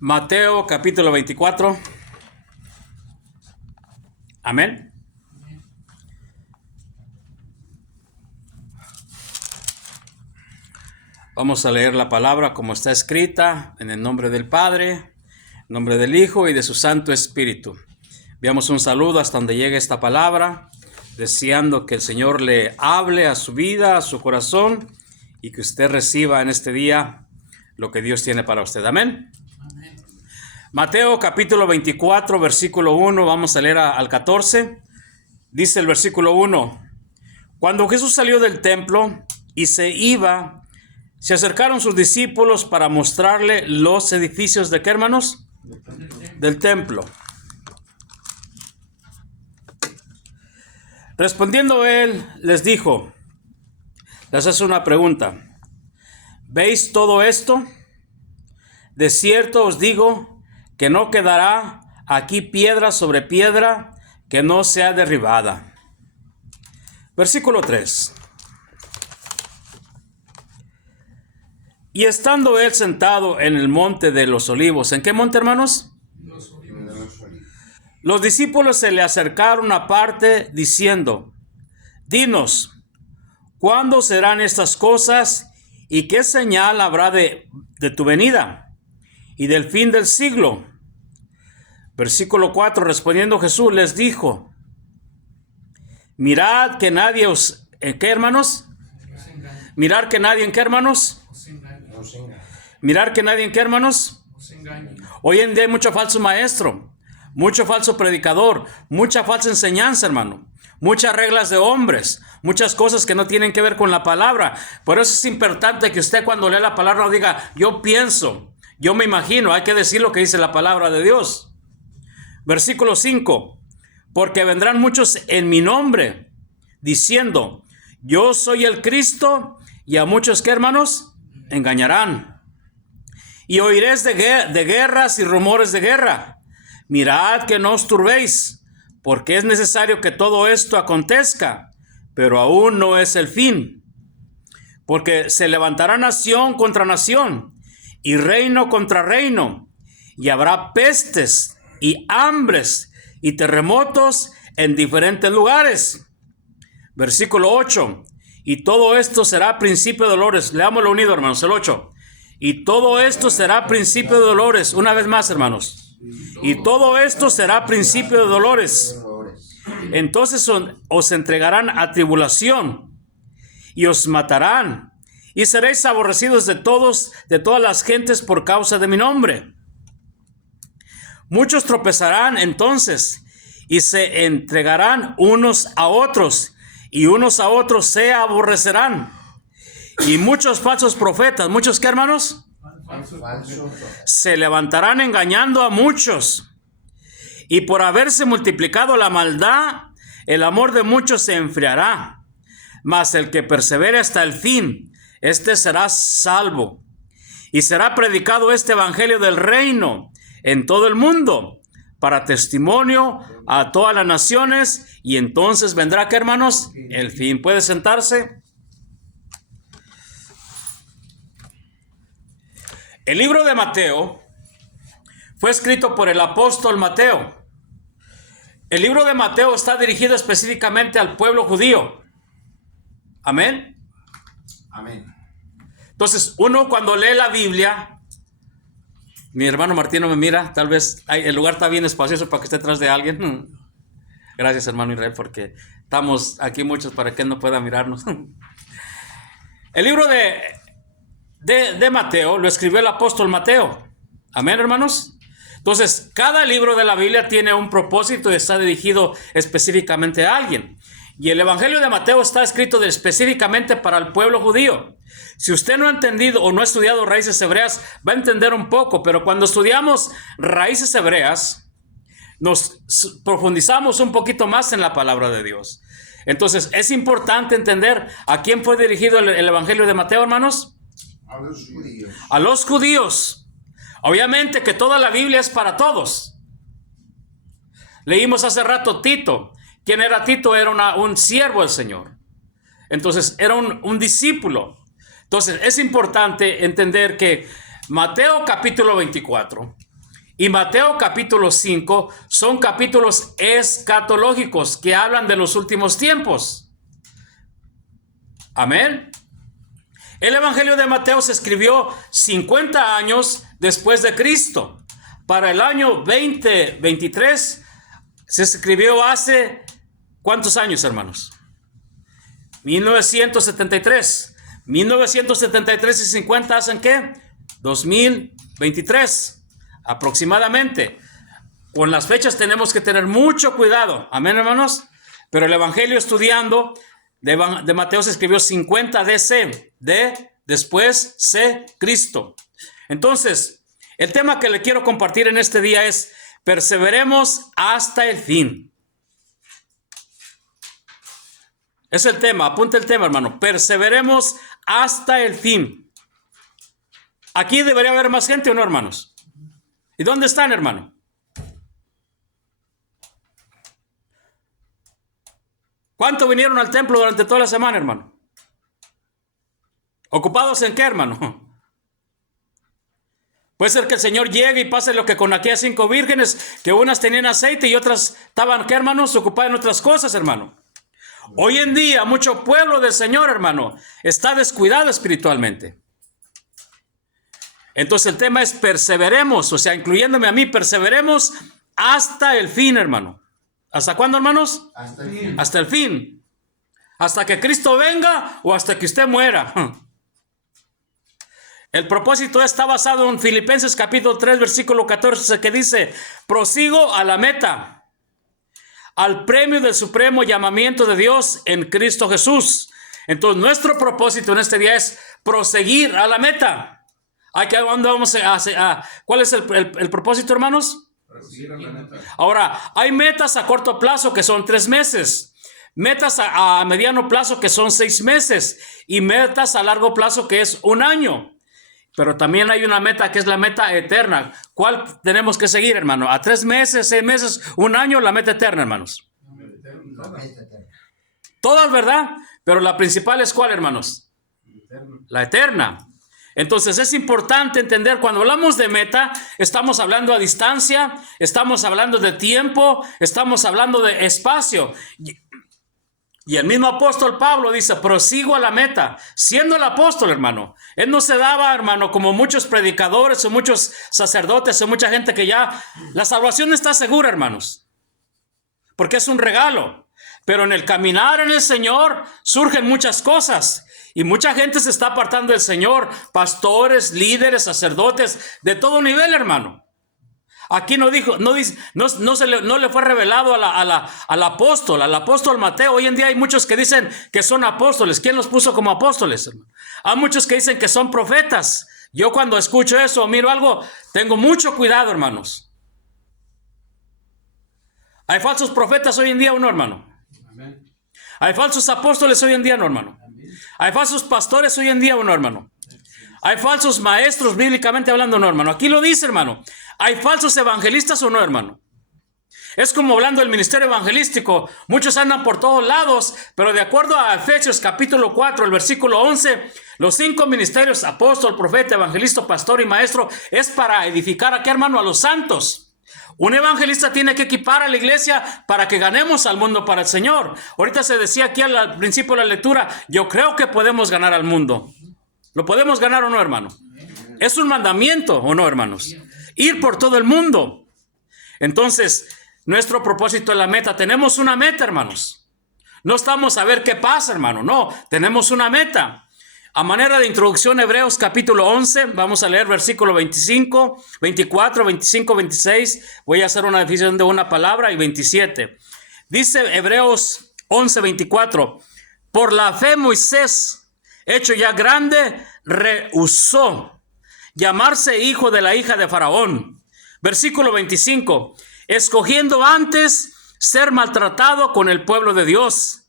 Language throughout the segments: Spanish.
Mateo capítulo 24. Amén. Vamos a leer la palabra como está escrita, en el nombre del Padre, en el nombre del Hijo y de su Santo Espíritu. Enviamos un saludo hasta donde llegue esta palabra, deseando que el Señor le hable a su vida, a su corazón, y que usted reciba en este día lo que Dios tiene para usted. Amén. Mateo capítulo 24, versículo 1, vamos a leer al 14. Dice el versículo 1: Cuando Jesús salió del templo y se iba, se acercaron sus discípulos para mostrarle los edificios de ¿qué, hermanos? Del templo. Respondiendo él, les dijo, les hace una pregunta: ¿veis todo esto? De cierto os digo que no quedará aquí piedra sobre piedra que no sea derribada. Versículo 3. Y estando él sentado en el monte de los olivos. ¿En qué monte, hermanos? Los olivos. Los discípulos se le acercaron aparte diciendo: Dinos, ¿cuándo serán estas cosas y qué señal habrá de tu venida y del fin del siglo? Versículo 4, respondiendo Jesús les dijo: Mirad que nadie os... ¿En qué, hermanos? Mirad que nadie, ¿en qué, hermanos? Mirar que nadie, ¿en qué, hermanos? Hoy en día hay mucho falso maestro, mucho falso predicador, mucha falsa enseñanza, hermano. Muchas reglas de hombres, muchas cosas que no tienen que ver con la palabra. Por eso es importante que usted cuando lea la palabra no diga, yo pienso, yo me imagino. Hay que decir lo que dice la palabra de Dios. Versículo 5. Porque vendrán muchos en mi nombre, diciendo, yo soy el Cristo, y a muchos, ¿qué, hermanos? Engañarán. Y oiréis de guerras y rumores de guerra. Mirad que no os turbéis, porque es necesario que todo esto acontezca, pero aún no es el fin. Porque se levantará nación contra nación, y reino contra reino, y habrá pestes, y hambres, y terremotos en diferentes lugares. Versículo 8. Y todo esto será principio de dolores. Leámoslo unido, hermanos, el 8. Y todo esto será principio de dolores. Una vez más, hermanos. Y todo esto será principio de dolores. Entonces os entregarán a tribulación y os matarán. Y seréis aborrecidos de todas las gentes por causa de mi nombre. Muchos tropezarán entonces y se entregarán unos a otros. Y unos a otros se aborrecerán. Y muchos falsos profetas, ¿muchos qué, hermanos? Se levantarán engañando a muchos. Y por haberse multiplicado la maldad, el amor de muchos se enfriará. Mas el que persevere hasta el fin, este será salvo. Y será predicado este evangelio del reino en todo el mundo, para testimonio a todas las naciones, y entonces vendrá, ¿qué, hermanos? El fin. ¿Puede sentarse? El libro de Mateo fue escrito por el apóstol Mateo. El libro de Mateo está dirigido específicamente al pueblo judío. Amén. Amén. Entonces, uno cuando lee la Biblia... Mi hermano Martín no me mira, tal vez el lugar está bien espacioso para que esté atrás de alguien. Gracias, hermano Israel, porque estamos aquí muchos para que él no pueda mirarnos. El libro de Mateo lo escribió el apóstol Mateo. Amén, hermanos. Entonces, cada libro de la Biblia tiene un propósito y está dirigido específicamente a alguien. Y el Evangelio de Mateo está escrito específicamente para el pueblo judío. Si usted no ha entendido o no ha estudiado raíces hebreas, va a entender un poco, pero cuando estudiamos raíces hebreas, nos profundizamos un poquito más en la palabra de Dios. Entonces, es importante entender a quién fue dirigido el Evangelio de Mateo, hermanos. A los judíos. A los judíos. Obviamente que toda la Biblia es para todos. Leímos hace rato Tito. ¿Quién era Tito? Era un siervo del Señor. Entonces, era un discípulo. Entonces, es importante entender que Mateo capítulo 24 y Mateo capítulo 5 son capítulos escatológicos que hablan de los últimos tiempos. Amén. El Evangelio de Mateo se escribió 50 años después de Cristo. Para el año 2023 se escribió hace ¿cuántos años, hermanos? 1973. 1973 y 50 hacen ¿qué? 2023 aproximadamente. Con las fechas tenemos que tener mucho cuidado. Amén, hermanos. Pero el Evangelio estudiando de Mateo se escribió 50 DC, de después C Cristo. Entonces, el tema que le quiero compartir en este día es: perseveremos hasta el fin. Es el tema, apunta el tema, hermano. Perseveremos hasta el fin. Aquí debería haber más gente, ¿o no, hermanos? ¿Y dónde están, hermano? ¿Cuánto vinieron al templo durante toda la semana, hermano? ¿Ocupados en qué, hermano? Puede ser que el Señor llegue y pase lo que con aquellas 5 vírgenes, que unas tenían aceite y otras estaban, ¿qué, hermanos? Ocupadas en otras cosas, hermano. Hoy en día, mucho pueblo del Señor, hermano, está descuidado espiritualmente. Entonces el tema es perseveremos, o sea, incluyéndome a mí, perseveremos hasta el fin, hermano. ¿Hasta cuándo, hermanos? Hasta el fin. Hasta el fin. Hasta que Cristo venga o hasta que usted muera. El propósito está basado en Filipenses capítulo 3, versículo 14, que dice: prosigo a la meta, al premio del supremo llamamiento de Dios en Cristo Jesús. Entonces nuestro propósito en este día es proseguir a la meta. ¿Dónde vamos ¿Cuál es el propósito, hermanos? Ahora, hay metas a corto plazo que son 3 meses, metas a mediano plazo que son 6 meses y metas a largo plazo que es 1 año. Pero también hay una meta que es la meta eterna. ¿Cuál tenemos que seguir, hermano? ¿A 3 meses, 6 meses, 1 año? La meta eterna, hermanos. Todas, ¿verdad? Pero la principal es ¿cuál, hermanos? La eterna. Entonces es importante entender, cuando hablamos de meta, estamos hablando a distancia, estamos hablando de tiempo, estamos hablando de espacio. Y el mismo apóstol Pablo dice: prosigo a la meta. Siendo el apóstol, hermano, él no se daba, hermano, como muchos predicadores o muchos sacerdotes o mucha gente que ya... La salvación está segura, hermanos, porque es un regalo. Pero en el caminar en el Señor surgen muchas cosas. Y mucha gente se está apartando del Señor, pastores, líderes, sacerdotes, de todo nivel, hermano. Aquí no le fue revelado al apóstol Mateo. Hoy en día hay muchos que dicen que son apóstoles. ¿Quién los puso como apóstoles, hermano? Hay muchos que dicen que son profetas. Yo cuando escucho eso, miro algo, tengo mucho cuidado, hermanos. ¿Hay falsos profetas hoy en día o no, hermano? Amén. ¿Hay falsos apóstoles hoy en día, no, hermano? ¿Hay falsos pastores hoy en día o no, hermano? ¿Hay falsos maestros bíblicamente hablando, no, hermano? Aquí lo dice, hermano. ¿Hay falsos evangelistas o no, hermano? Es como hablando del ministerio evangelístico. Muchos andan por todos lados, pero de acuerdo a Efesios capítulo 4, el versículo 11, los 5 ministerios, apóstol, profeta, evangelista, pastor y maestro, es para edificar, ¿a qué, hermano? A los santos. Un evangelista tiene que equipar a la iglesia para que ganemos al mundo para el Señor. Ahorita se decía aquí al principio de la lectura, yo creo que podemos ganar al mundo. ¿Lo podemos ganar o no, hermano? Es un mandamiento, ¿o no, hermanos? Ir por todo el mundo. Entonces, nuestro propósito es la meta. Tenemos una meta, hermanos. No estamos a ver qué pasa, hermano. No, tenemos una meta. A manera de introducción, Hebreos capítulo 11, vamos a leer versículo 25, 24, 25, 26. Voy a hacer una definición de una palabra y 27. Dice Hebreos 11, 24. Por la fe Moisés, hecho ya grande, rehusó llamarse hijo de la hija de Faraón. Versículo 25. Escogiendo antes ser maltratado con el pueblo de Dios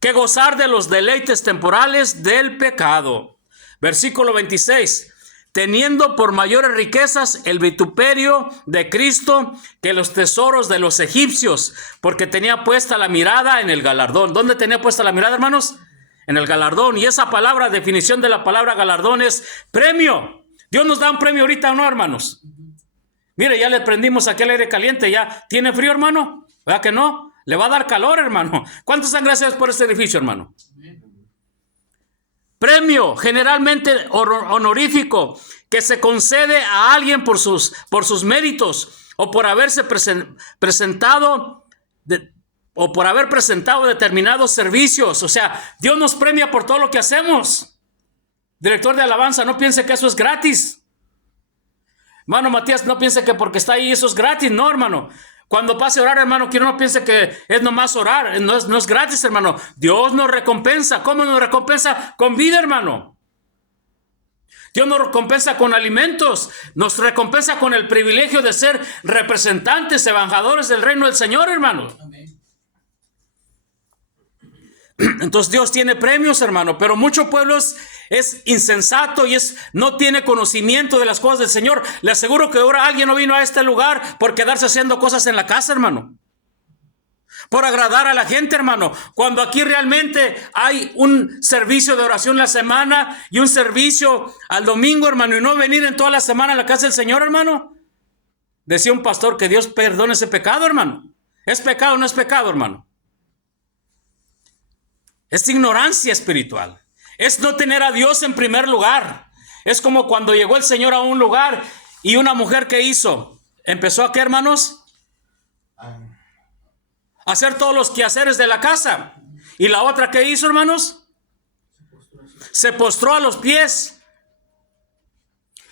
que gozar de los deleites temporales del pecado. Versículo 26. Teniendo por mayores riquezas el vituperio de Cristo que los tesoros de los egipcios, porque tenía puesta la mirada en el galardón. ¿Dónde tenía puesta la mirada, hermanos? En el galardón. Y esa palabra, definición de la palabra galardón es premio. Dios nos da un premio ahorita, ¿o no, hermanos? Mire, ya le prendimos aquel aire caliente, ya tiene frío, hermano. ¿Verdad que no? Le va a dar calor, hermano. ¿Cuántos dan gracias por este edificio, hermano? Premio generalmente honorífico que se concede a alguien por sus méritos o por haberse presentado o por haber presentado determinados servicios. O sea, Dios nos premia por todo lo que hacemos. Director de alabanza, no piense que eso es gratis. Hermano Matías, no piense que porque está ahí eso es gratis. No, hermano. Cuando pase a orar, hermano, quiero no piense que es nomás orar. No es gratis, hermano. Dios nos recompensa. ¿Cómo nos recompensa? Con vida, hermano. Dios nos recompensa con alimentos. Nos recompensa con el privilegio de ser representantes, embajadores del reino del Señor, hermano. Amén. Entonces Dios tiene premios, hermano, pero muchos pueblos es insensato y no tiene conocimiento de las cosas del Señor. Le aseguro que ahora alguien no vino a este lugar por quedarse haciendo cosas en la casa, hermano. Por agradar a la gente, hermano. Cuando aquí realmente hay un servicio de oración la semana y un servicio al domingo, hermano, y no venir en toda la semana a la casa del Señor, hermano. Decía un pastor que Dios perdone ese pecado, hermano. ¿Es pecado o no es pecado, hermano? Es ignorancia espiritual. Es no tener a Dios en primer lugar. Es como cuando llegó el Señor a un lugar y una mujer, ¿qué hizo? Empezó a, ¿qué, hermanos? A hacer todos los quehaceres de la casa. ¿Y la otra qué hizo, hermanos? Se postró a los pies.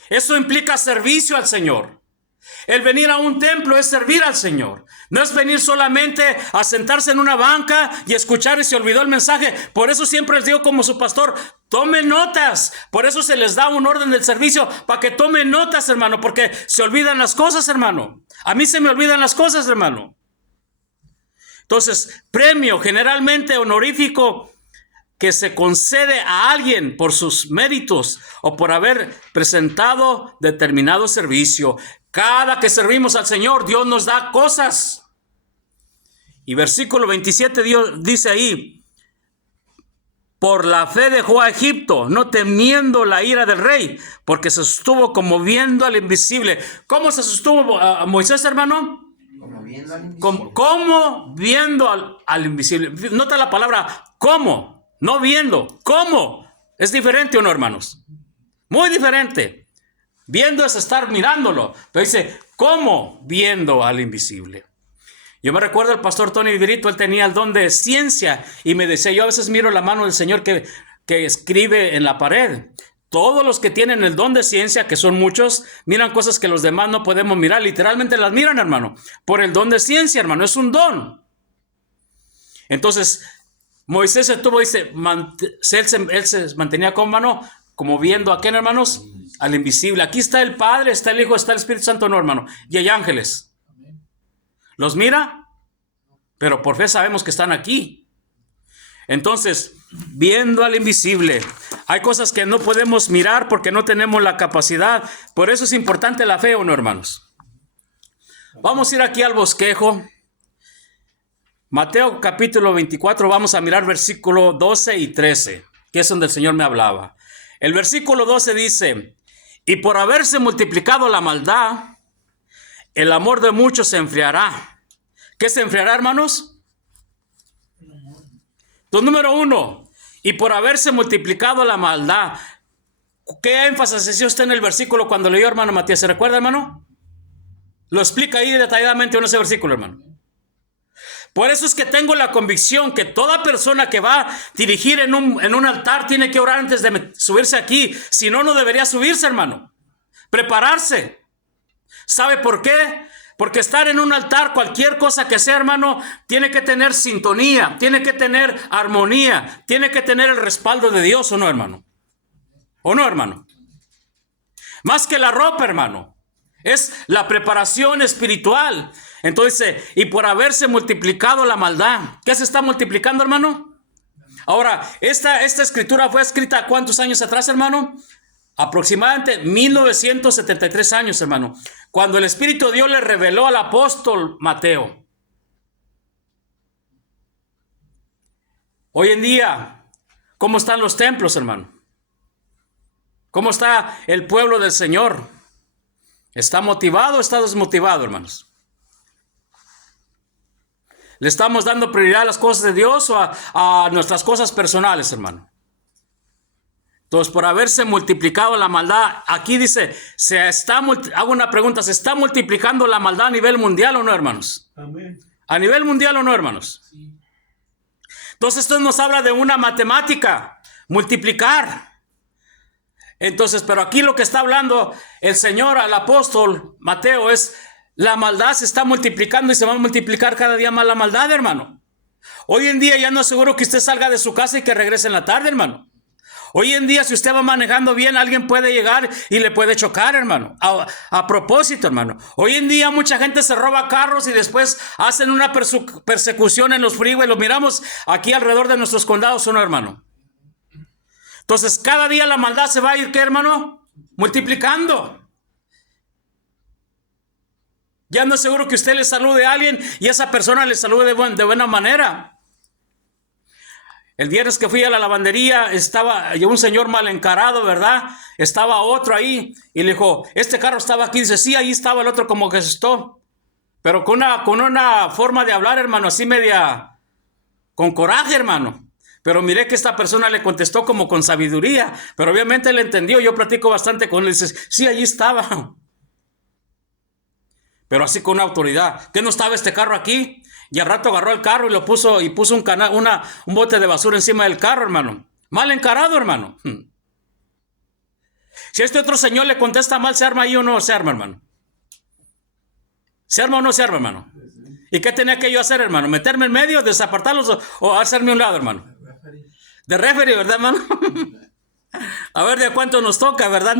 Eso implica servicio al Señor. El venir a un templo es servir al Señor. No es venir solamente a sentarse en una banca y escuchar y se olvidó el mensaje. Por eso siempre les digo como su pastor, tomen notas. Por eso se les da un orden del servicio para que tomen notas, hermano, porque se olvidan las cosas, hermano. A mí se me olvidan las cosas, hermano. Entonces, premio generalmente honorífico que se concede a alguien por sus méritos o por haber presentado determinado servicio. Cada que servimos al Señor, Dios nos da cosas. Y versículo 27 Dios dice ahí, por la fe dejó a Egipto, no temiendo la ira del rey, porque se sostuvo como viendo al invisible. ¿Cómo se sostuvo a Moisés, hermano? Como viendo al invisible. ¿Cómo viendo al invisible? Nota la palabra cómo, no viendo. ¿Cómo? Es diferente, ¿o no, hermanos? Muy diferente. Viendo es estar mirándolo. Pero dice, ¿cómo viendo al invisible? Yo me recuerdo el pastor Tony Viverito, él tenía el don de ciencia y me decía, yo a veces miro la mano del Señor que escribe en la pared. Todos los que tienen el don de ciencia, que son muchos, miran cosas que los demás no podemos mirar. Literalmente las miran, hermano, por el don de ciencia, hermano. Es un don. Entonces, Moisés estuvo, dice, él se mantenía con mano, como viendo a quién, hermanos, al invisible. Aquí está el Padre, está el Hijo, está el Espíritu Santo, no, hermano. Y hay ángeles. ¿Los mira? Pero por fe sabemos que están aquí. Entonces, viendo al invisible. Hay cosas que no podemos mirar porque no tenemos la capacidad. Por eso es importante la fe, ¿o no, hermanos? Vamos a ir aquí al bosquejo. Mateo capítulo 24, vamos a mirar versículo 12 y 13, que es donde el Señor me hablaba. El versículo 12 dice, y por haberse multiplicado la maldad, el amor de muchos se enfriará. ¿Qué se enfriará, hermanos? Entonces, número 1, y por haberse multiplicado la maldad. ¿Qué énfasis hacía usted en el versículo cuando leyó, hermano Matías? ¿Se recuerda, hermano? Lo explica ahí detalladamente en ese versículo, hermano. Por eso es que tengo la convicción que toda persona que va a dirigir en un altar tiene que orar antes de subirse aquí. Si no, no debería subirse, hermano. Prepararse. ¿Sabe por qué? Porque estar en un altar, cualquier cosa que sea, hermano, tiene que tener sintonía, tiene que tener armonía, tiene que tener el respaldo de Dios, ¿o no, hermano? ¿O no, hermano? Más que la ropa, hermano. Es la preparación espiritual. Entonces, y por haberse multiplicado la maldad. ¿Qué se está multiplicando, hermano? Ahora, esta escritura fue escrita ¿cuántos años atrás, hermano? Aproximadamente 1973 años, hermano. Cuando el Espíritu de Dios le reveló al apóstol Mateo. Hoy en día, ¿cómo están los templos, hermano? ¿Cómo está el pueblo del Señor? ¿Está motivado o está desmotivado, hermanos? ¿Le estamos dando prioridad a las cosas de Dios o a nuestras cosas personales, hermano? Entonces, por haberse multiplicado la maldad, aquí dice, hago una pregunta, ¿se está multiplicando la maldad a nivel mundial o no, hermanos? Amén. ¿A nivel mundial o no, hermanos? Sí. Entonces, esto nos habla de una matemática, multiplicar. Entonces, pero aquí lo que está hablando el Señor al apóstol Mateo es, la maldad se está multiplicando y se va a multiplicar cada día más la maldad, hermano. Hoy en día ya no es seguro que usted salga de su casa y que regrese en la tarde, hermano. Hoy en día, si usted va manejando bien, alguien puede llegar y le puede chocar, hermano. A propósito, hermano. Hoy en día mucha gente se roba carros y después hacen una persecución en los freeways. Lo miramos aquí alrededor de nuestros condados, ¿o no, hermano? Entonces, cada día la maldad se va a ir, ¿qué, hermano? Multiplicando. Ya no es seguro que usted le salude a alguien y esa persona le salude de buena manera. El viernes que fui a la lavandería, estaba un señor mal encarado, ¿verdad? Estaba otro ahí y le dijo, este carro estaba aquí. Dice, sí, ahí estaba el otro como que se estó. Pero con una forma de hablar, hermano, así media, con coraje, hermano. Pero miré que esta persona le contestó como con sabiduría. Pero obviamente él entendió, yo platico bastante con él. Dice, sí, allí estaba. Pero así con una autoridad. ¿Qué no estaba este carro aquí? Y al rato agarró el carro y lo puso un bote de basura encima del carro, hermano. Mal encarado, hermano. Si este otro señor le contesta mal, ¿se arma ahí o no se arma, hermano? ¿Se arma o no se arma, hermano? ¿Y qué tenía que yo hacer, hermano? ¿Meterme en medio, desapartarlos o hacerme a un lado, hermano? De referee, ¿verdad, hermano? A ver de cuánto nos toca, ¿verdad?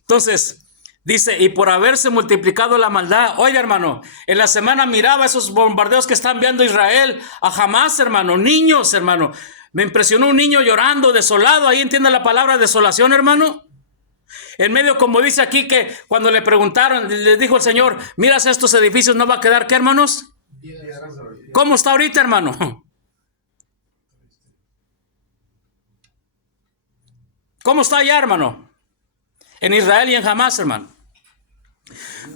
Entonces... dice, y por haberse multiplicado la maldad. Oiga, hermano, en la semana miraba esos bombardeos que está enviando Israel a Hamás, hermano. Niños, hermano. Me impresionó un niño llorando, desolado. Ahí entiende la palabra desolación, hermano. En medio, como dice aquí, que cuando le preguntaron, le dijo el Señor, miras estos edificios, ¿no va a quedar qué, hermanos? ¿Cómo está ahorita, hermano? ¿Cómo está allá, hermano? En Israel y en Hamás, hermano.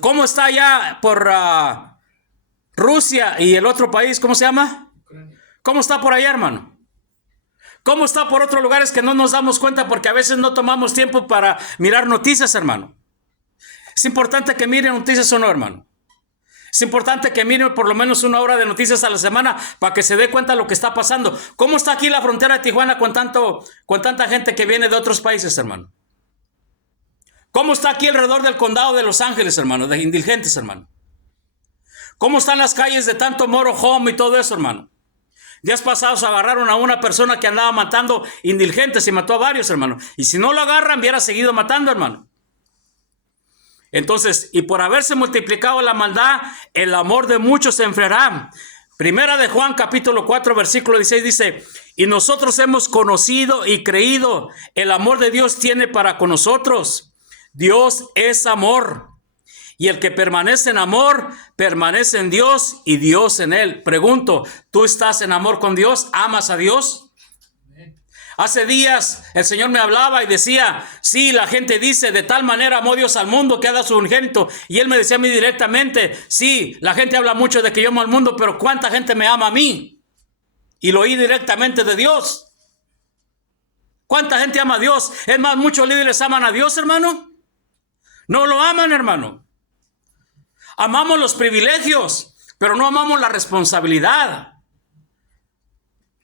¿Cómo está allá por Rusia y el otro país? ¿Cómo se llama? ¿Cómo está por allá, hermano? ¿Cómo está por otros lugares que no nos damos cuenta porque a veces no tomamos tiempo para mirar noticias, hermano? Es importante que miren noticias o no, hermano. Es importante que miren por lo menos 1 hora de noticias a la semana para que se dé cuenta de lo que está pasando. ¿Cómo está aquí la frontera de Tijuana con tanta gente que viene de otros países, hermano? ¿Cómo está aquí alrededor del condado de Los Ángeles, hermano? De indigentes, hermano. ¿Cómo están las calles de tanto Moro Home y todo eso, hermano? Días pasados agarraron a una persona que andaba matando indigentes y mató a varios, hermano. Y si no lo agarran, hubiera seguido matando, hermano. Entonces, y por haberse multiplicado la maldad, el amor de muchos se enfriará. Primera de Juan, capítulo 4, versículo 16 dice, y nosotros hemos conocido y creído el amor de Dios tiene para con nosotros. Dios es amor, y el que permanece en amor, permanece en Dios y Dios en él. Pregunto, ¿tú estás en amor con Dios? ¿Amas a Dios? Hace días el Señor me hablaba y decía, sí, la gente dice, de tal manera amó Dios al mundo que ha dado su unigénito. Y Él me decía a mí directamente, sí, la gente habla mucho de que yo amo al mundo, pero ¿cuánta gente me ama a mí? Y lo oí directamente de Dios. ¿Cuánta gente ama a Dios? Es más, muchos líderes aman a Dios, hermano. No lo aman, hermano. Amamos los privilegios, pero no amamos la responsabilidad.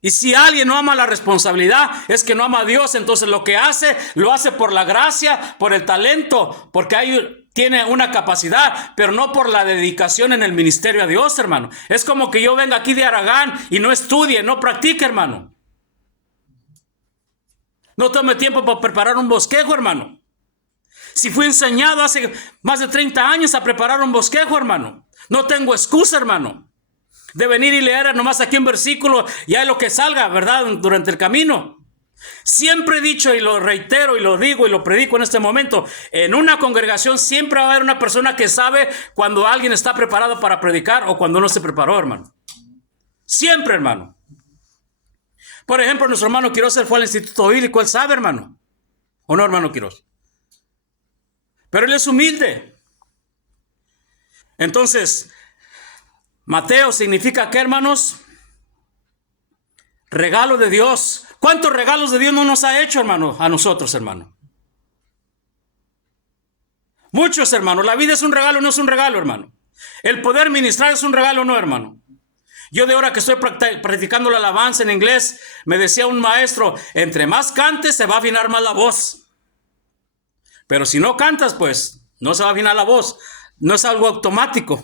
Y si alguien no ama la responsabilidad, es que no ama a Dios. Entonces lo que hace, lo hace por la gracia, por el talento, porque tiene una capacidad, pero no por la dedicación en el ministerio a Dios, hermano. Es como que yo venga aquí de Aragán y no estudie, no practique, hermano. No tome tiempo para preparar un bosquejo, hermano. Si fui enseñado hace más de 30 años a preparar un bosquejo, hermano, no tengo excusa, hermano, de venir y leer nomás aquí un versículo y hay lo que salga, ¿verdad? Durante el camino. Siempre he dicho y lo reitero y lo digo y lo predico en este momento, en una congregación siempre va a haber una persona que sabe cuando alguien está preparado para predicar o cuando no se preparó, hermano. Siempre, hermano. Por ejemplo, nuestro hermano Quiroz fue al Instituto Bíblico, él sabe, hermano. ¿O no, hermano Quiroz? Pero él es humilde. Entonces, Mateo significa ¿qué, hermanos? Regalo de Dios. ¿Cuántos regalos de Dios no nos ha hecho, hermano? A nosotros, hermano. Muchos, hermano. La vida es un regalo, no es un regalo, hermano. El poder ministrar es un regalo, no, hermano. Yo de ahora que estoy practicando la alabanza en inglés, me decía un maestro, entre más cantes se va a afinar más la voz. Pero si no cantas, pues no se va a afinar la voz. No es algo automático.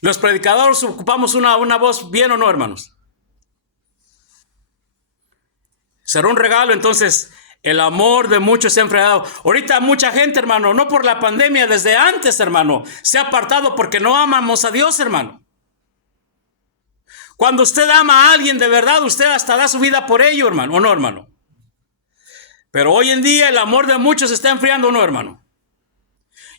Los predicadores ocupamos una voz bien o no, hermanos. Será un regalo. Entonces el amor de muchos se ha enfriado. Ahorita mucha gente, hermano, no por la pandemia, desde antes, hermano, se ha apartado porque no amamos a Dios, hermano. Cuando usted ama a alguien de verdad, usted hasta da su vida por ello, hermano, ¿o no, hermano? Pero hoy en día el amor de muchos se está enfriando, ¿o no, hermano?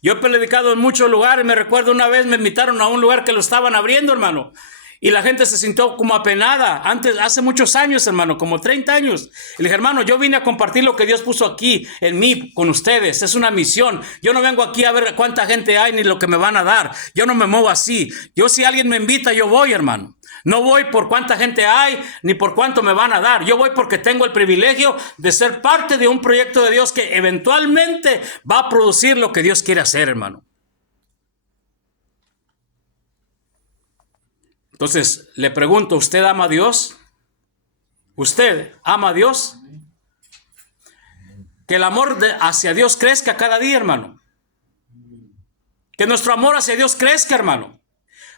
Yo he predicado en muchos lugares. Me recuerdo una vez me invitaron a un lugar que lo estaban abriendo, hermano. Y la gente se sintió como apenada. Hace muchos años, hermano, como 30 años. Y le dije, hermano, yo vine a compartir lo que Dios puso aquí en mí con ustedes. Es una misión. Yo no vengo aquí a ver cuánta gente hay ni lo que me van a dar. Yo no me muevo así. Yo, si alguien me invita, yo voy, hermano. No voy por cuánta gente hay ni por cuánto me van a dar. Yo voy porque tengo el privilegio de ser parte de un proyecto de Dios que eventualmente va a producir lo que Dios quiere hacer, hermano. Entonces, le pregunto, ¿usted ama a Dios? ¿Usted ama a Dios? Que el amor hacia Dios crezca cada día, hermano. Que nuestro amor hacia Dios crezca, hermano.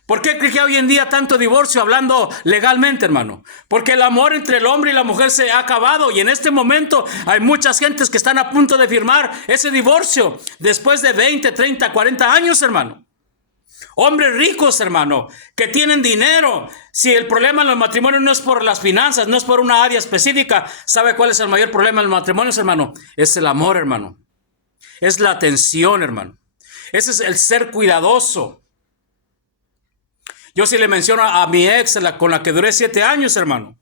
¿Por qué cree que hoy en día tanto divorcio hablando legalmente, hermano? Porque el amor entre el hombre y la mujer se ha acabado y en este momento hay muchas gentes que están a punto de firmar ese divorcio después de 20, 30, 40 años, hermano. Hombres ricos, hermano, que tienen dinero. Si el problema en los matrimonios no es por las finanzas, no es por una área específica, ¿sabe cuál es el mayor problema en los matrimonios, hermano? Es el amor, hermano. Es la atención, hermano. Ese es el ser cuidadoso. Yo sí le menciono a mi ex, con la que duré 7 años, hermano.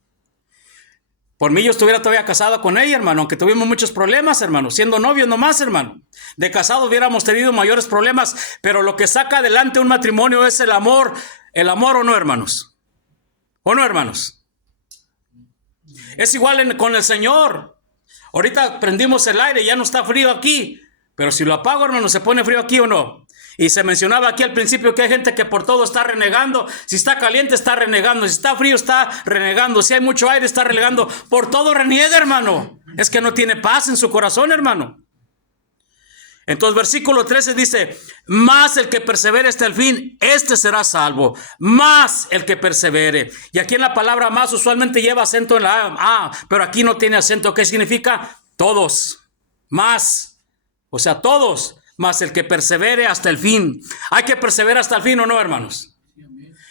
Por mí yo estuviera todavía casado con ella, hermano, aunque tuvimos muchos problemas, hermano, siendo novios nomás, hermano. De casado hubiéramos tenido mayores problemas, pero lo que saca adelante un matrimonio es el amor o no, hermanos. ¿O no, hermanos? Es igual con el Señor. Ahorita prendimos el aire, ya no está frío aquí, pero si lo apago, hermano, ¿se pone frío aquí o no? Y se mencionaba aquí al principio que hay gente que por todo está renegando. Si está caliente está renegando, si está frío está renegando, si hay mucho aire está renegando. Por todo reniega, hermano. Es que no tiene paz en su corazón, hermano. Entonces versículo 13 dice, más el que persevere hasta el fin, este será salvo. Más el que persevere. Y aquí en la palabra más usualmente lleva acento en la A, pero aquí no tiene acento. ¿Qué significa? Todos. Más. O sea, todos. Más el que persevere hasta el fin. Hay que perseverar hasta el fin, ¿o no, hermanos?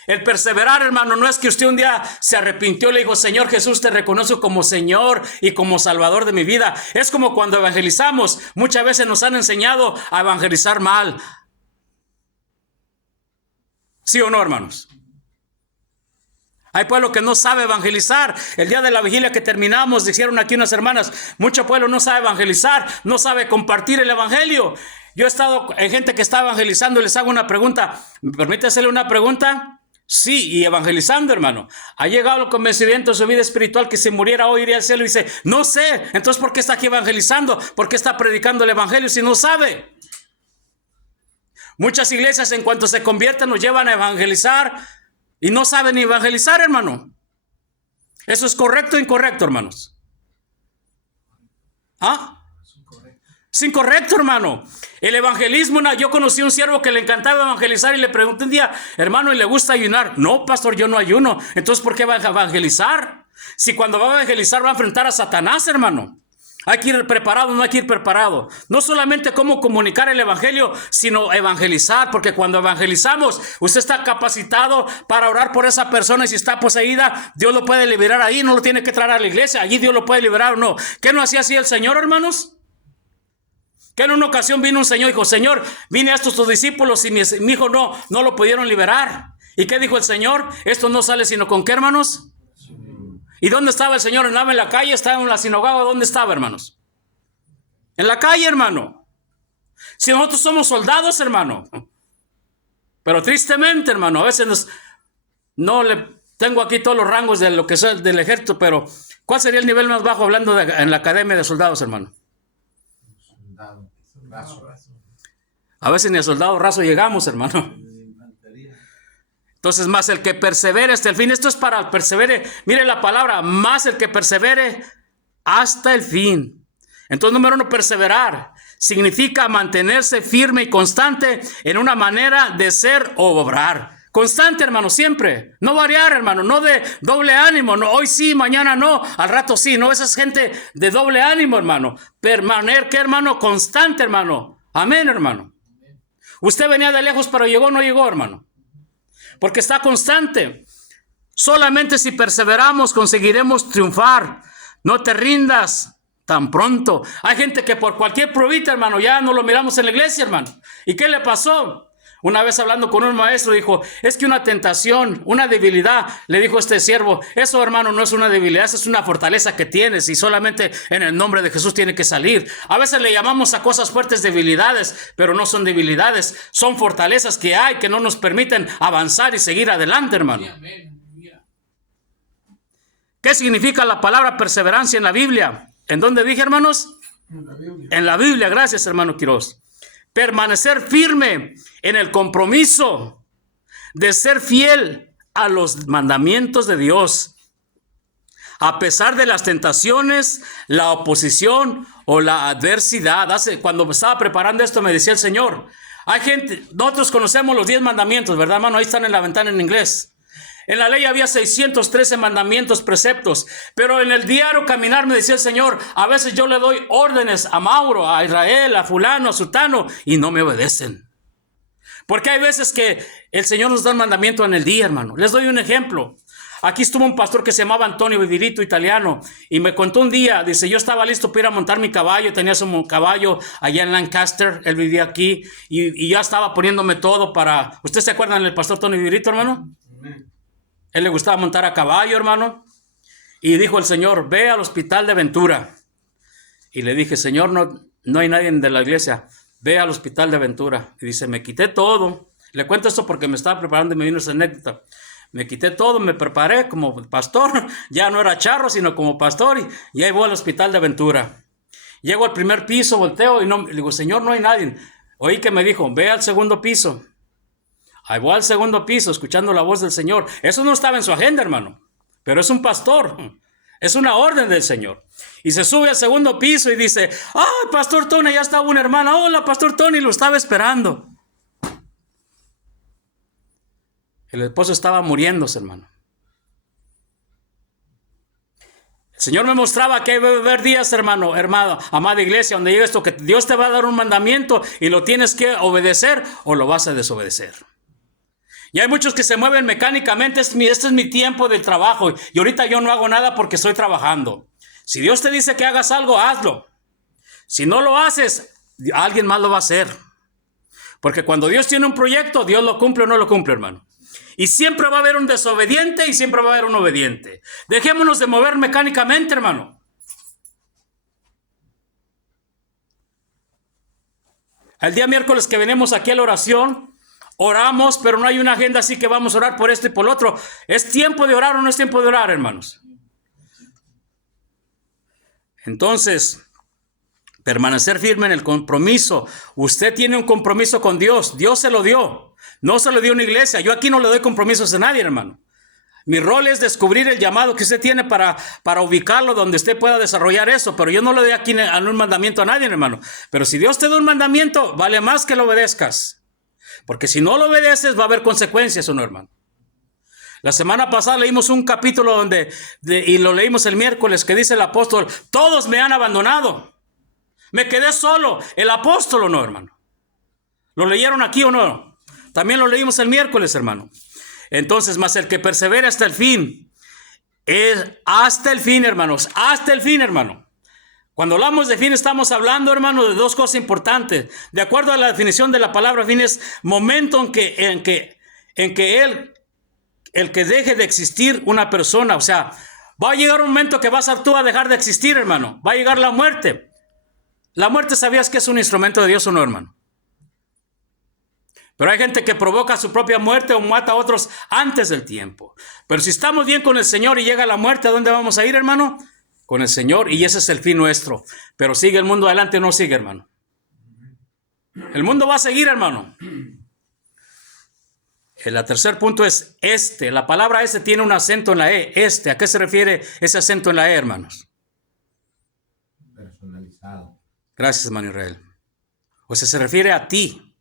El perseverar, hermano, no es que usted un día se arrepintió y le dijo, Señor Jesús, te reconozco como Señor y como Salvador de mi vida. Es como cuando evangelizamos. Muchas veces nos han enseñado a evangelizar mal. ¿Sí o no, hermanos? Hay pueblo que no sabe evangelizar. El día de la vigilia que terminamos, dijeron aquí unas hermanas, mucho pueblo no sabe evangelizar, no sabe compartir el evangelio. Yo he estado en gente que está evangelizando y les hago una pregunta. ¿Me permite hacerle una pregunta? Sí, y evangelizando, hermano. Ha llegado el convencimiento de su vida espiritual que si muriera hoy iría al cielo y dice, no sé. Entonces, ¿por qué está aquí evangelizando? ¿Por qué está predicando el evangelio si no sabe? Muchas iglesias en cuanto se convierten nos llevan a evangelizar y no saben ni evangelizar, hermano. ¿Eso es correcto o incorrecto, hermanos? ¿Ah? Es incorrecto, hermano. El evangelismo, yo conocí un siervo que le encantaba evangelizar y le pregunté un día, hermano, ¿y le gusta ayunar? No, pastor, yo no ayuno. Entonces, ¿por qué va a evangelizar? Si cuando va a evangelizar va a enfrentar a Satanás, hermano. Hay que ir preparado, no hay que ir preparado. No solamente cómo comunicar el evangelio, sino evangelizar, porque cuando evangelizamos, usted está capacitado para orar por esa persona y si está poseída, Dios lo puede liberar ahí, no lo tiene que traer a la iglesia, allí Dios lo puede liberar o no. ¿Qué no hacía así el Señor, hermanos? Que en una ocasión vino un señor y dijo, Señor, vine a estos tus discípulos y mi hijo no lo pudieron liberar. ¿Y qué dijo el Señor? Esto no sale sino con qué, hermanos. ¿Y dónde estaba el Señor? ¿Andaba en la calle? ¿Estaba en la sinagoga? ¿Dónde estaba, hermanos? En la calle, hermano. Si nosotros somos soldados, hermano. Pero tristemente, hermano, a veces no le tengo aquí todos los rangos de lo que es del ejército, pero ¿cuál sería el nivel más bajo hablando en la academia de soldados, hermano? Soldado, raso. A veces ni a soldado raso llegamos, hermano. Entonces, más el que persevere hasta el fin. Esto es para el persevere. Mire la palabra, más el que persevere hasta el fin. Entonces, número 1, perseverar. Significa mantenerse firme y constante en una manera de ser o obrar. Constante, hermano, siempre. No variar, hermano. No de doble ánimo. No, hoy sí, mañana no. Al rato sí. No, esa es gente de doble ánimo, hermano. Permanecer, ¿qué, hermano? Constante, hermano. Amén, hermano. Usted venía de lejos, pero llegó o no llegó, hermano. Porque está constante. Solamente si perseveramos conseguiremos triunfar. No te rindas tan pronto. Hay gente que por cualquier pruebita, hermano, ya no lo miramos en la iglesia, hermano. ¿Y qué le pasó? Una vez hablando con un maestro dijo, es que una tentación, una debilidad, le dijo este siervo, eso, hermano, no es una debilidad, eso es una fortaleza que tienes y solamente en el nombre de Jesús tiene que salir. A veces le llamamos a cosas fuertes debilidades, pero no son debilidades, son fortalezas que hay que no nos permiten avanzar y seguir adelante, hermano. ¿Qué significa la palabra perseverancia en la Biblia? ¿En dónde dije, hermanos? En la Biblia. En la Biblia, gracias, hermano Quiroz. Permanecer firme en el compromiso de ser fiel a los mandamientos de Dios, a pesar de las tentaciones, la oposición o la adversidad. Cuando me estaba preparando esto me decía el Señor, hay gente, nosotros conocemos los 10 mandamientos, ¿verdad, hermano? Ahí están en la ventana en inglés. En la ley había 613 mandamientos, preceptos, pero en el diario caminar me decía el Señor, a veces yo le doy órdenes a Mauro, a Israel, a fulano, a sutano, y no me obedecen. Porque hay veces que el Señor nos da un mandamiento en el día, hermano. Les doy un ejemplo. Aquí estuvo un pastor que se llamaba Antonio Vivirito, italiano, y me contó un día, dice, yo estaba listo para ir a montar mi caballo, tenía su caballo allá en Lancaster, él vivía aquí, y ya estaba poniéndome todo para... ¿Ustedes se acuerdan del pastor Antonio Vivirito, hermano? Él le gustaba montar a caballo, hermano. Y dijo el Señor, ve al hospital de Ventura. Y le dije, Señor, no hay nadie de la iglesia. Ve al hospital de Ventura. Y dice, me quité todo. Le cuento esto porque me estaba preparando y me vino esa anécdota. Me quité todo, me preparé como pastor. Ya no era charro, sino como pastor. Y ahí voy al hospital de Ventura. Llego al primer piso, volteo y le digo, Señor, no hay nadie. Oí que me dijo, ve al segundo piso. Ahí voy al segundo piso, escuchando la voz del Señor. Eso no estaba en su agenda, hermano. Pero es un pastor. Es una orden del Señor. Y se sube al segundo piso y dice, ¡ay, Pastor Tony! Ya estaba una hermana. Hola, Pastor Tony, lo estaba esperando. El esposo estaba muriéndose, hermano. El Señor me mostraba que hay que haber días, hermano, amada iglesia, donde llega esto, que Dios te va a dar un mandamiento y lo tienes que obedecer o lo vas a desobedecer. Y hay muchos que se mueven mecánicamente, este es mi tiempo de trabajo y ahorita yo no hago nada porque estoy trabajando. Si Dios te dice que hagas algo, hazlo. Si no lo haces, alguien más lo va a hacer. Porque cuando Dios tiene un proyecto, Dios lo cumple o no lo cumple, hermano. Y siempre va a haber un desobediente y siempre va a haber un obediente. Dejémonos de mover mecánicamente, hermano. El día miércoles que venimos aquí a la oración, oramos, pero no hay una agenda así que vamos a orar por esto y por lo otro. ¿Es tiempo de orar o no es tiempo de orar, hermanos? Entonces, permanecer firme en el compromiso. Usted tiene un compromiso con Dios. Dios se lo dio. No se lo dio una iglesia. Yo aquí no le doy compromisos a nadie, hermano. Mi rol es descubrir el llamado que usted tiene para ubicarlo donde usted pueda desarrollar eso. Pero yo no le doy aquí un mandamiento a nadie, hermano. Pero si Dios te da un mandamiento, vale más que lo obedezcas. Porque si no lo obedeces, va a haber consecuencias, ¿o no, hermano? La semana pasada leímos un capítulo y lo leímos el miércoles, que dice el apóstol, todos me han abandonado. Me quedé solo. El apóstol, ¿o no, hermano? ¿Lo leyeron aquí o no? También lo leímos el miércoles, hermano. Entonces, más el que persevera hasta el fin. Hasta el fin, hermanos. Hasta el fin, hermano. Cuando hablamos de fin, estamos hablando, hermano, de dos cosas importantes. De acuerdo a la definición de la palabra fin, es momento en que el que deje de existir una persona. O sea, va a llegar un momento que vas tú a dejar de existir, hermano. Va a llegar la muerte. La muerte, ¿sabías que es un instrumento de Dios o no, hermano? Pero hay gente que provoca su propia muerte o mata a otros antes del tiempo. Pero si estamos bien con el Señor y llega la muerte, ¿a dónde vamos a ir, hermano? Con el Señor, y ese es el fin nuestro. Pero ¿sigue el mundo adelante o no sigue, hermano? El mundo va a seguir, hermano. El tercer punto es este. La palabra este tiene un acento en la E. Este. ¿A qué se refiere ese acento en la E, hermanos? Personalizado. Gracias, hermano Israel. O sea, se refiere a ti,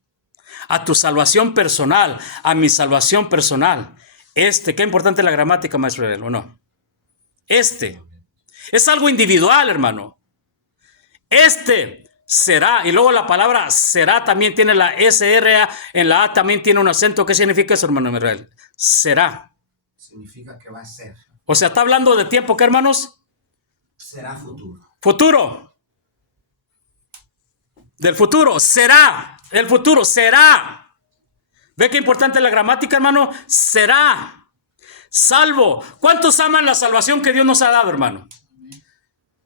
a tu salvación personal, a mi salvación personal. Qué importante la gramática, maestro Israel, ¿o no? Es algo individual, hermano. Será, y luego la palabra será también tiene la SRA, en la A también tiene un acento. ¿Qué significa eso, hermano Israel? Será. Significa que va a ser. O sea, está hablando de tiempo, ¿qué, hermanos? Será futuro. Futuro. Del futuro, será. El futuro, será. ¿Ve qué importante la gramática, hermano? Será. Salvo. ¿Cuántos aman la salvación que Dios nos ha dado, hermano?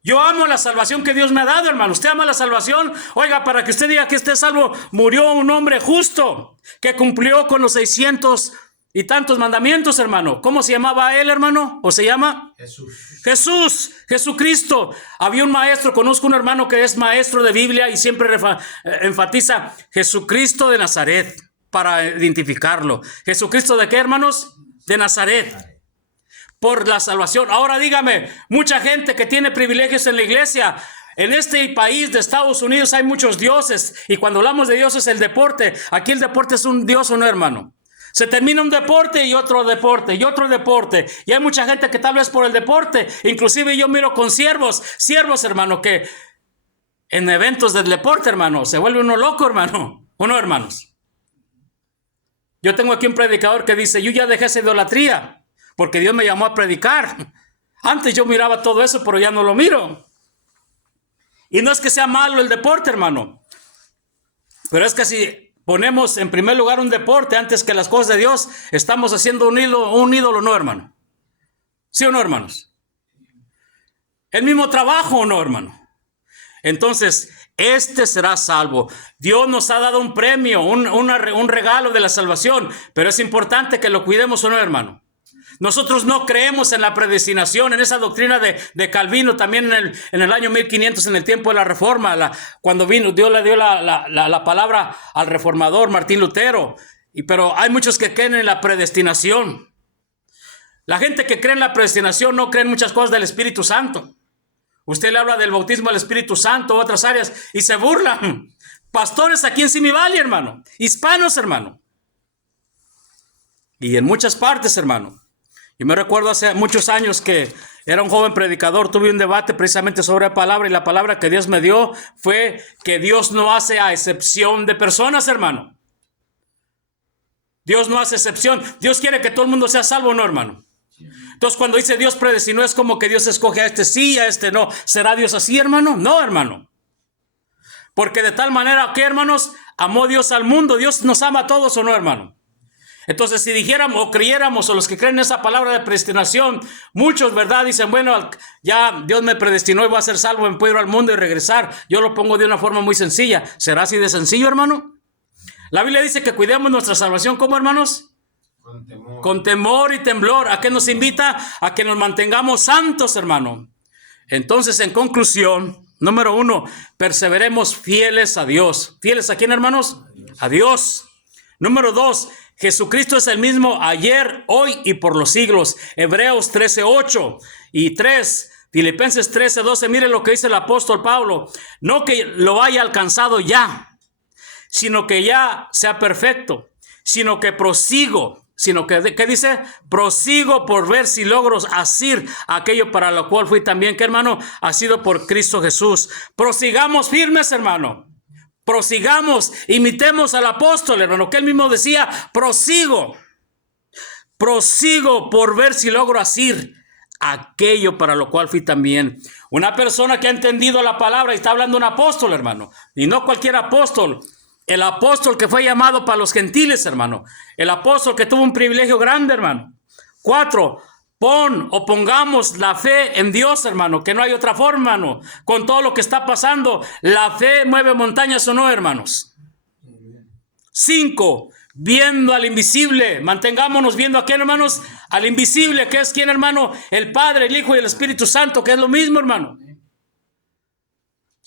Yo amo la salvación que Dios me ha dado, hermano. ¿Usted ama la salvación? Oiga, para que usted diga que esté salvo, murió un hombre justo que cumplió con los 600 y tantos mandamientos, hermano. ¿Cómo se llamaba él, hermano? ¿O se llama? Jesús, Jesucristo. Había un maestro, conozco un hermano que es maestro de Biblia y siempre enfatiza Jesucristo de Nazaret para identificarlo. ¿Jesucristo de qué, hermanos? De Nazaret. Por la salvación. Ahora dígame, mucha gente que tiene privilegios en la iglesia, en este país de Estados Unidos hay muchos dioses, y cuando hablamos de dioses, el deporte, aquí el deporte es un dios o no, hermano. Se termina un deporte y otro deporte y otro deporte, y hay mucha gente que tal vez por el deporte, inclusive yo miro con siervos, hermano, que en eventos del deporte, hermano, se vuelve uno loco, hermano, ¿o no, hermanos? Yo tengo aquí un predicador que dice, yo ya dejé esa idolatría, porque Dios me llamó a predicar. Antes yo miraba todo eso, pero ya no lo miro. Y no es que sea malo el deporte, hermano. Pero es que si ponemos en primer lugar un deporte antes que las cosas de Dios, estamos haciendo un ídolo, ¿no, hermano? ¿Sí o no, hermanos? El mismo trabajo, ¿o no, hermano? Entonces, será salvo. Dios nos ha dado un premio, un regalo de la salvación, pero es importante que lo cuidemos, ¿o no, hermano? Nosotros no creemos en la predestinación, en esa doctrina de Calvino, también en el año 1500, en el tiempo de la Reforma, cuando vino, Dios le dio la palabra al reformador Martín Lutero. Pero hay muchos que creen en la predestinación. La gente que cree en la predestinación no cree en muchas cosas del Espíritu Santo. Usted le habla del bautismo del Espíritu Santo, otras áreas, y se burlan. Pastores aquí en Simi Valley, hermano. Hispanos, hermano. Y en muchas partes, hermano. Yo me recuerdo hace muchos años que era un joven predicador, tuve un debate precisamente sobre la palabra, y la palabra que Dios me dio fue que Dios no hace a excepción de personas, hermano. Dios no hace excepción. Dios quiere que todo el mundo sea salvo, ¿no, hermano? Entonces, cuando dice Dios predestinó, es como que Dios escoge a este sí, a este no. ¿Será Dios así, hermano? No, hermano. Porque de tal manera que, hermanos, amó Dios al mundo. Dios nos ama a todos, ¿o no, hermano? Entonces, si dijéramos o creyéramos, o los que creen en esa palabra de predestinación, muchos, ¿verdad? Dicen, bueno, ya Dios me predestinó y voy a ser salvo, me puedo ir al mundo y regresar. Yo lo pongo de una forma muy sencilla. ¿Será así de sencillo, hermano? La Biblia dice que cuidemos nuestra salvación, ¿cómo, hermanos? Con temor y temblor. ¿A qué nos invita? A que nos mantengamos santos, hermano. Entonces, en conclusión, número 1, perseveremos fieles a Dios. ¿Fieles a quién, hermanos? A Dios. Número 2, Jesucristo es el mismo ayer, hoy y por los siglos. Hebreos 13:8 y 3, Filipenses 13:12. Mire lo que dice el apóstol Pablo. No que lo haya alcanzado ya, sino que ya sea perfecto, sino que prosigo. ¿Qué dice? Prosigo por ver si logro asir aquello para lo cual fui también, ¿qué, hermano? Asido por Cristo Jesús. Prosigamos firmes, hermano. Prosigamos, imitemos al apóstol, hermano, que él mismo decía, prosigo por ver si logro asir aquello para lo cual fui también. Una persona que ha entendido la palabra, y está hablando un apóstol, hermano, y no cualquier apóstol. El apóstol que fue llamado para los gentiles, hermano. El apóstol que tuvo un privilegio grande, hermano. 4, pongamos la fe en Dios, hermano, que no hay otra forma, hermano. Con todo lo que está pasando, la fe mueve montañas, ¿o no, hermanos? 5, viendo al invisible. Mantengámonos viendo a quién, hermanos, al invisible, que es quién, hermano, el Padre, el Hijo y el Espíritu Santo, que es lo mismo, hermano.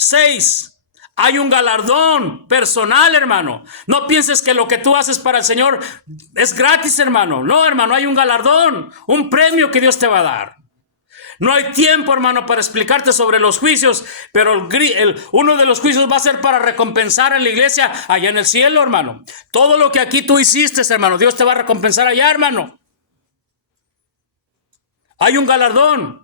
6, hay un galardón personal, hermano. No pienses que lo que tú haces para el Señor es gratis, hermano. No, hermano, hay un galardón, un premio que Dios te va a dar. No hay tiempo, hermano, para explicarte sobre los juicios, pero uno de los juicios va a ser para recompensar en la iglesia allá en el cielo, hermano. Todo lo que aquí tú hiciste, hermano, Dios te va a recompensar allá, hermano. Hay un galardón.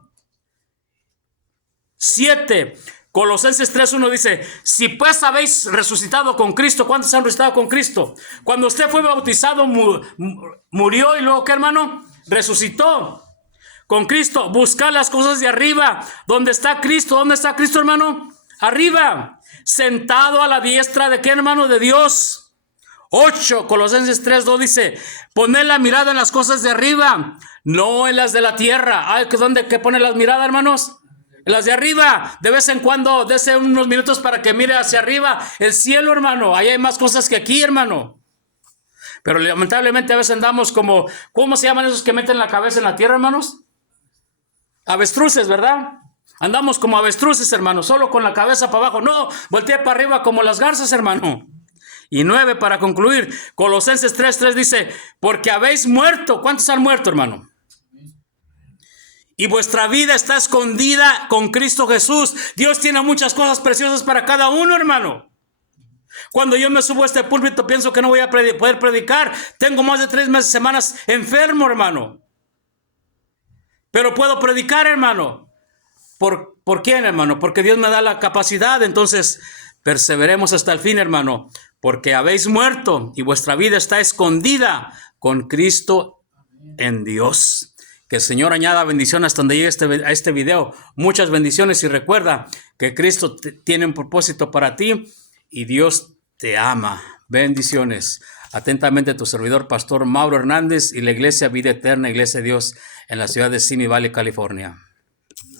7, Colosenses 3:1 dice, si pues habéis resucitado con Cristo, ¿cuántos han resucitado con Cristo? Cuando usted fue bautizado, murió y luego, ¿qué, hermano? Resucitó con Cristo. Buscar las cosas de arriba. ¿Dónde está Cristo? ¿Dónde está Cristo, hermano? Arriba. Sentado a la diestra de ¿qué, hermano? De Dios. 8, Colosenses 3:2 dice, poned la mirada en las cosas de arriba, no en las de la tierra. ¿Dónde que pone las miradas, hermanos? En las de arriba. De vez en cuando, dese unos minutos para que mire hacia arriba. El cielo, hermano. Ahí hay más cosas que aquí, hermano. Pero lamentablemente a veces andamos como, ¿cómo se llaman esos que meten la cabeza en la tierra, hermanos? Avestruces, ¿verdad? Andamos como avestruces, hermano, solo con la cabeza para abajo. No, voltea para arriba como las garzas, hermano. Y 9, para concluir, Colosenses 3:3 dice, porque habéis muerto. ¿Cuántos han muerto, hermano? Y vuestra vida está escondida con Cristo Jesús. Dios tiene muchas cosas preciosas para cada uno, hermano. Cuando yo me subo a este púlpito pienso que no voy a poder predicar. Tengo más de 3 semanas enfermo, hermano. Pero puedo predicar, hermano. ¿Por quién, hermano? Porque Dios me da la capacidad. Entonces, perseveremos hasta el fin, hermano. Porque habéis muerto y vuestra vida está escondida con Cristo en Dios. Que el Señor añada bendición hasta donde llegue a este video. Muchas bendiciones y recuerda que Cristo tiene un propósito para ti y Dios te ama. Bendiciones. Atentamente tu servidor, Pastor Mauro Hernández y la Iglesia Vida Eterna, Iglesia de Dios en la ciudad de Simi Valley, California.